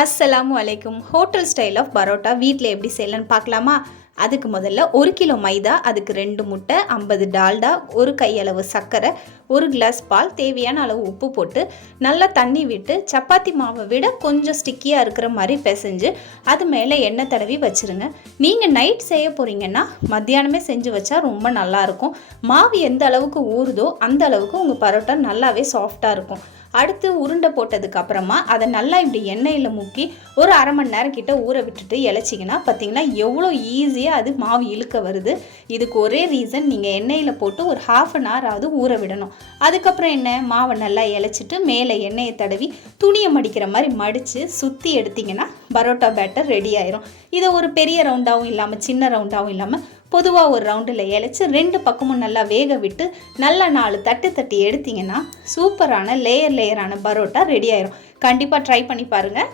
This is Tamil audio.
அஸ்ஸலாமு அலைக்கும். ஹோட்டல் ஸ்டைல் ஆஃப் பரோட்டா வீட்டில் எப்படி செய்யலான்னு பார்க்கலாமா? அதுக்கு முதல்ல 1 கிலோ மைதா, அதுக்கு 2 முட்டை, 50 டால்டா, ஒரு கையளவு சர்க்கரை, 1 கிளாஸ் பால், தேவையான அளவு உப்பு போட்டு நல்லா தண்ணி விட்டு சப்பாத்தி மாவை விட கொஞ்சம் ஸ்டிக்கியாக இருக்கிற மாதிரி பிசைஞ்சு அது மேலே எண்ணெய் தடவி வச்சுருங்க. நீங்கள் நைட் செய்ய போகிறீங்கன்னா மத்தியானமே செஞ்சு வச்சா ரொம்ப நல்லாயிருக்கும். மாவு எந்த அளவுக்கு ஊறுதோ அந்த அளவுக்கு உங்கள் பரோட்டா நல்லாவே சாஃப்டாக இருக்கும். அடுத்து உருண்டை போட்டதுக்கு அப்புறமா அதை நல்லா இப்படி எண்ணெயில் முக்கி ஒரு அரை மணி நேரம் கிட்ட ஊற விட்டுட்டு இழைச்சிங்கன்னா பார்த்தீங்கன்னா எவ்வளோ ஈஸியாக அது மாவு இழுக்க வருது. இதுக்கு ஒரே ரீசன், நீங்கள் எண்ணெயில் போட்டு ஒரு ½ அன் ஹவர் ஆகுது ஊற விடணும். அதுக்கப்புறம் என்ன, மாவை நல்லா இழைச்சிட்டு மேலே எண்ணெயை தடவி துணியை மடிக்கிற மாதிரி மடித்து சுற்றி எடுத்திங்கன்னா பரோட்டா பேட்டர் ரெடி ஆயிரும். இதை ஒரு பெரிய ரவுண்டாகவும் இல்லாமல் சின்ன ரவுண்டாகவும் இல்லாமல் பொதுவாக ஒரு ரவுண்டில் இழைச்சி 2 பக்கமும் நல்லா வேக விட்டு நல்லா 4 தட்டு தட்டி எடுத்திங்கன்னா சூப்பரான லேயரான பரோட்டா ரெடி ஆயிரும். கண்டிப்பாக ட்ரை பண்ணி பாருங்கள்.